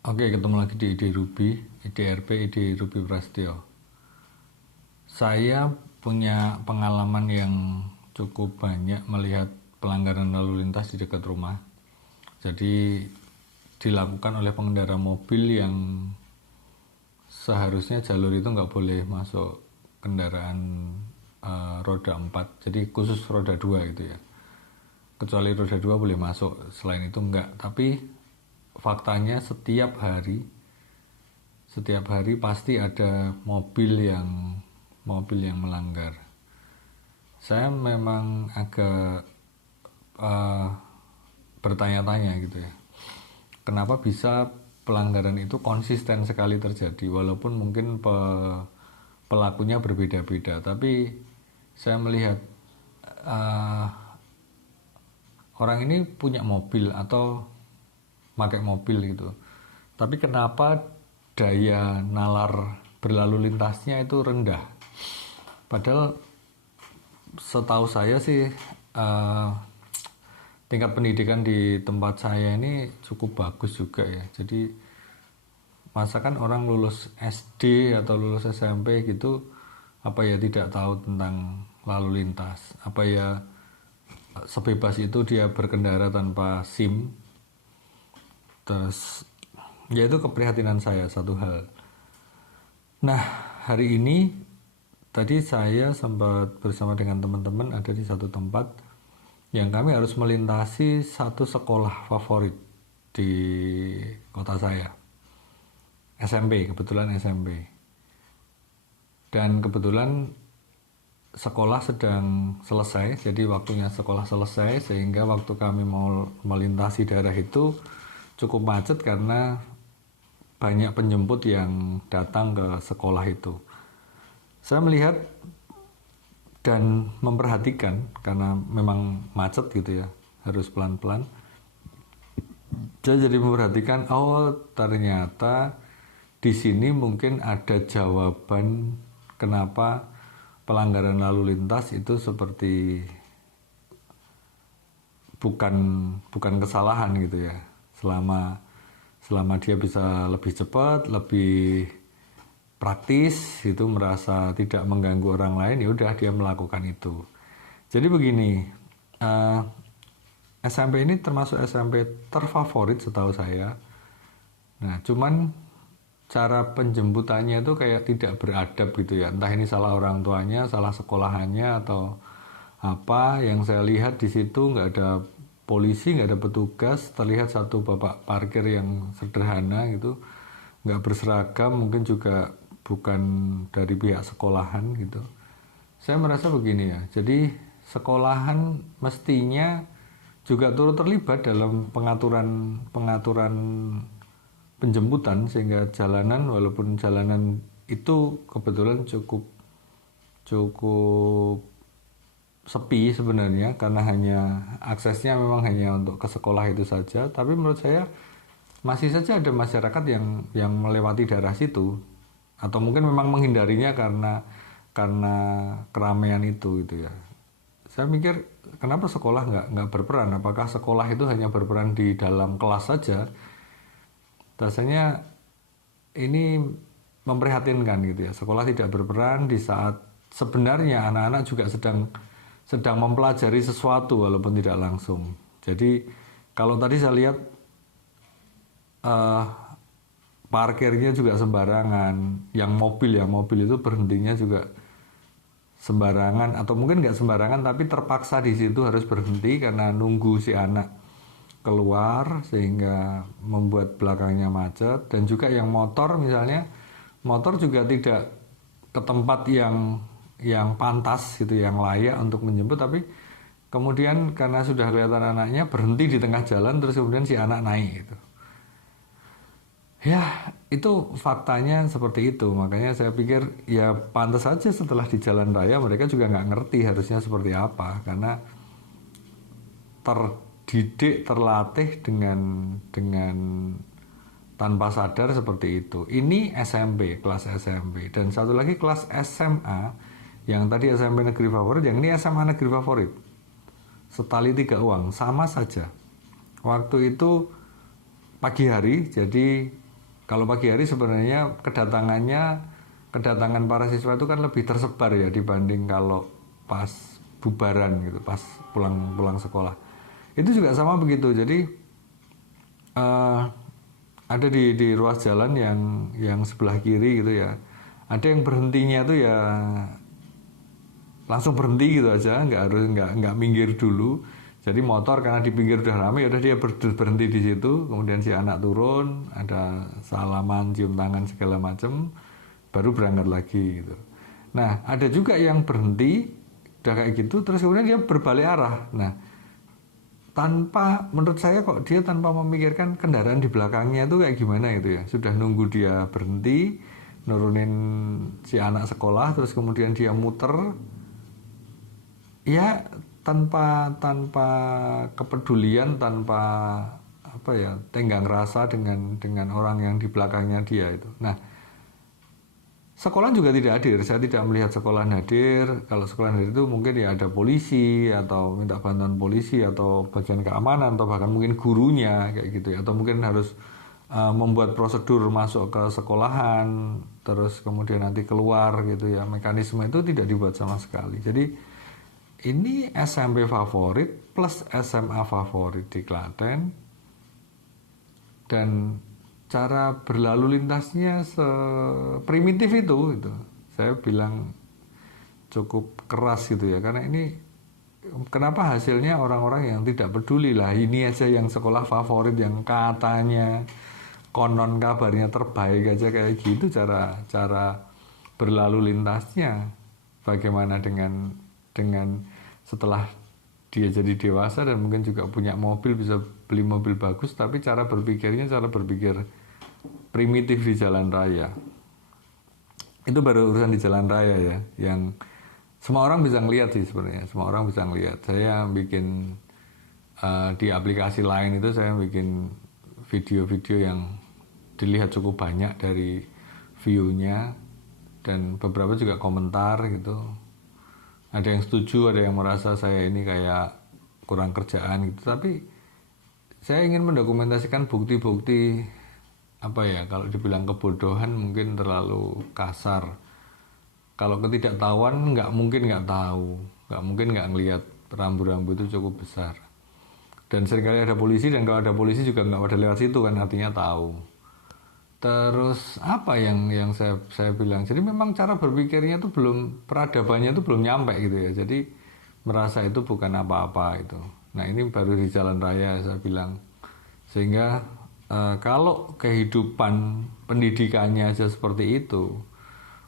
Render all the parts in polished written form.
Oke, ketemu lagi di Ide Ruby, IDRP, Ide Ruby Prasetyo. Saya punya pengalaman yang cukup banyak melihat pelanggaran lalu lintas di dekat rumah. Jadi dilakukan oleh pengendara mobil yang seharusnya jalur itu nggak boleh masuk kendaraan roda 4. Jadi khusus roda 2 gitu ya. Kecuali roda 2 boleh masuk, selain itu enggak. Tapi faktanya setiap hari pasti ada mobil yang melanggar. Saya memang agak uh, bertanya-tanya gitu ya, kenapa bisa pelanggaran itu konsisten sekali terjadi walaupun mungkin pelakunya berbeda-beda. Tapi saya melihat uh, orang ini punya mobil atau pakai mobil gitu, tapi kenapa daya nalar berlalu lintasnya itu rendah, padahal setahu saya sih tingkat pendidikan di tempat saya ini cukup bagus juga ya. Jadi masa kan orang lulus SD atau lulus SMP gitu, apa ya tidak tahu tentang lalu lintas, apa ya sebebas itu dia berkendara tanpa SIM. Terus ya itu keprihatinan saya satu hal. Nah, hari ini tadi saya sempat bersama dengan teman-teman ada di satu tempat yang kami harus melintasi satu sekolah favorit di kota saya. SMP, kebetulan SMP. Dan kebetulan sekolah sedang selesai, jadi waktunya sekolah selesai sehingga waktu kami mau melintasi daerah itu cukup macet karena banyak penjemput yang datang ke sekolah itu. Saya melihat dan memperhatikan karena memang macet gitu ya, harus pelan-pelan. Saya jadi memperhatikan, oh ternyata di sini mungkin ada jawaban kenapa pelanggaran lalu lintas itu seperti bukan bukan kesalahan gitu ya. Selama dia bisa lebih cepat, lebih praktis, itu merasa tidak mengganggu orang lain, ya udah dia melakukan itu. Jadi begini, SMP ini termasuk SMP terfavorit setahu saya. Nah, cuman cara penjemputannya itu kayak tidak beradab gitu ya. Entah ini salah orang tuanya, salah sekolahannya atau apa. Yang saya lihat di situ nggak ada polisi, nggak ada petugas, terlihat satu bapak parkir yang sederhana gitu, nggak berseragam, mungkin juga bukan dari pihak sekolahan gitu. Saya merasa begini ya, jadi sekolahan mestinya juga turut terlibat dalam pengaturan penjemputan sehingga jalanan, walaupun jalanan itu kebetulan cukup cukup sepi sebenarnya karena hanya aksesnya memang hanya untuk ke sekolah itu saja, tapi menurut saya masih saja ada masyarakat yang melewati daerah situ atau mungkin memang menghindarinya karena keramaian itu gitu ya. Saya mikir kenapa sekolah nggak berperan? Apakah sekolah itu hanya berperan di dalam kelas saja? Rasanya ini memprihatinkan gitu ya. Sekolah tidak berperan di saat sebenarnya anak-anak juga sedang mempelajari sesuatu walaupun tidak langsung. Jadi kalau tadi saya lihat parkirnya juga sembarangan, yang mobil itu berhentinya juga sembarangan, atau mungkin nggak sembarangan tapi terpaksa di situ harus berhenti karena nunggu si anak keluar sehingga membuat belakangnya macet. Dan juga yang motor misalnya, motor juga tidak ke tempat yang pantas gitu, yang layak untuk menjemput, tapi kemudian karena sudah kelihatan anaknya berhenti di tengah jalan terus kemudian si anak naik gitu. Ya, itu faktanya seperti itu. Makanya saya pikir ya pantas saja setelah di jalan raya mereka juga nggak ngerti harusnya seperti apa. Karena terdidik, terlatih dengan tanpa sadar seperti itu. Ini SMP, kelas SMP. Dan satu lagi kelas SMA, yang tadi SMP negeri favorit, yang ini SMA negeri favorit. Setali 3 uang, sama saja. Waktu itu pagi hari, jadi Kalau pagi hari sebenarnya kedatangan para siswa itu kan lebih tersebar ya dibanding kalau pas bubaran gitu, pas pulang sekolah. Itu juga sama begitu. Jadi ada di ruas jalan yang sebelah kiri gitu ya. Ada yang berhentinya tuh ya langsung berhenti gitu aja, nggak minggir dulu. Jadi motor karena di pinggir udah rame, udah dia berhenti di situ. Kemudian si anak turun, ada salaman, cium tangan segala macem, baru berangkat lagi gitu. Nah ada juga yang berhenti udah kayak gitu, terus kemudian dia berbalik arah. Nah menurut saya kok dia tanpa memikirkan kendaraan di belakangnya itu kayak gimana gitu ya. Sudah nunggu dia berhenti, nurunin si anak sekolah, terus kemudian dia muter, ya tanpa kepedulian, tanpa apa ya, tenggang rasa dengan orang yang di belakangnya dia itu. Nah sekolah juga tidak hadir, saya tidak melihat sekolah hadir. Kalau sekolah hadir itu mungkin ya ada polisi atau minta bantuan polisi atau bagian keamanan atau bahkan mungkin gurunya kayak gitu ya, atau mungkin harus membuat prosedur masuk ke sekolahan terus kemudian nanti keluar gitu ya. Mekanisme itu tidak dibuat sama sekali. Jadi ini SMP favorit plus SMA favorit di Klaten, dan cara berlalu lintasnya seprimitif itu saya bilang cukup keras gitu ya. Karena ini kenapa hasilnya orang-orang yang tidak peduli lah, ini aja yang sekolah favorit yang katanya konon kabarnya terbaik aja kayak gitu cara berlalu lintasnya. Bagaimana dengan setelah dia jadi dewasa dan mungkin juga punya mobil, bisa beli mobil bagus, tapi cara berpikir primitif di jalan raya. Itu baru urusan di jalan raya ya, yang semua orang bisa ngelihat sih sebenarnya. Semua orang bisa ngelihat. Saya bikin di aplikasi lain itu saya bikin video-video yang dilihat cukup banyak dari view-nya, dan beberapa juga komentar gitu. Ada yang setuju, ada yang merasa saya ini kayak kurang kerjaan gitu. Tapi saya ingin mendokumentasikan bukti-bukti, apa ya, kalau dibilang kebodohan mungkin terlalu kasar. Kalau ketidaktahuan nggak mungkin nggak tahu, nggak mungkin nggak ngelihat rambu-rambu itu cukup besar. Dan seringkali ada polisi, dan kalau ada polisi juga nggak pada lewat situ kan, artinya tahu. Terus apa yang saya bilang, jadi memang cara berpikirnya itu belum, peradabannya itu belum nyampe gitu ya. Jadi merasa itu bukan apa-apa itu. Nah ini baru di jalan raya saya bilang. Sehingga kalau kehidupan pendidikannya aja seperti itu,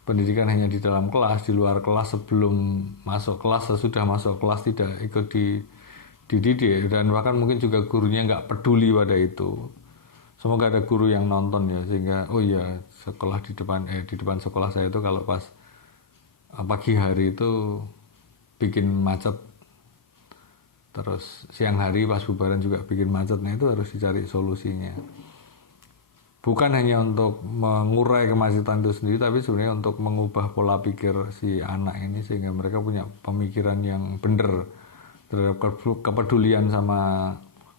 pendidikan hanya di dalam kelas, di luar kelas, sebelum masuk kelas, sesudah masuk kelas tidak ikut dididik, dan bahkan mungkin juga gurunya nggak peduli pada itu. Semoga ada guru yang nonton ya, sehingga oh iya, sekolah di depan sekolah saya itu kalau pas pagi hari itu bikin macet, terus siang hari pas bubaran juga bikin macet. Nah itu harus dicari solusinya, bukan hanya untuk mengurai kemacetan itu sendiri, tapi sebenarnya untuk mengubah pola pikir si anak ini sehingga mereka punya pemikiran yang benar terhadap kepedulian sama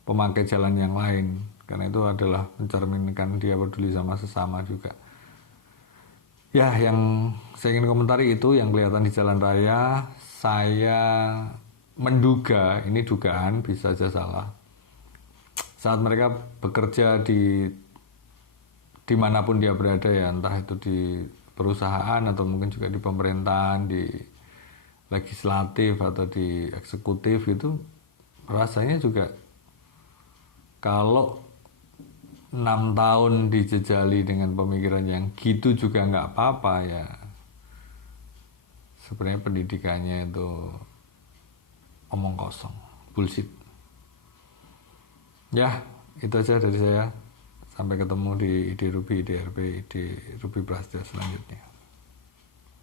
pemakai jalan yang lain. Karena itu adalah mencerminkan dia peduli sama sesama juga. Ya, yang saya ingin komentari itu yang kelihatan di jalan raya. Saya menduga, ini dugaan, bisa saja salah, saat mereka bekerja dimanapun dia berada ya, entah itu di perusahaan atau mungkin juga di pemerintahan, di legislatif atau di eksekutif, itu rasanya juga kalau 6 tahun dijejali dengan pemikiran yang gitu juga nggak apa-apa ya. Sebenarnya pendidikannya itu omong kosong, bullshit. Ya, itu aja dari saya. Sampai ketemu di Ide Ruby, IDRP, Ide Ruby Prasetya selanjutnya.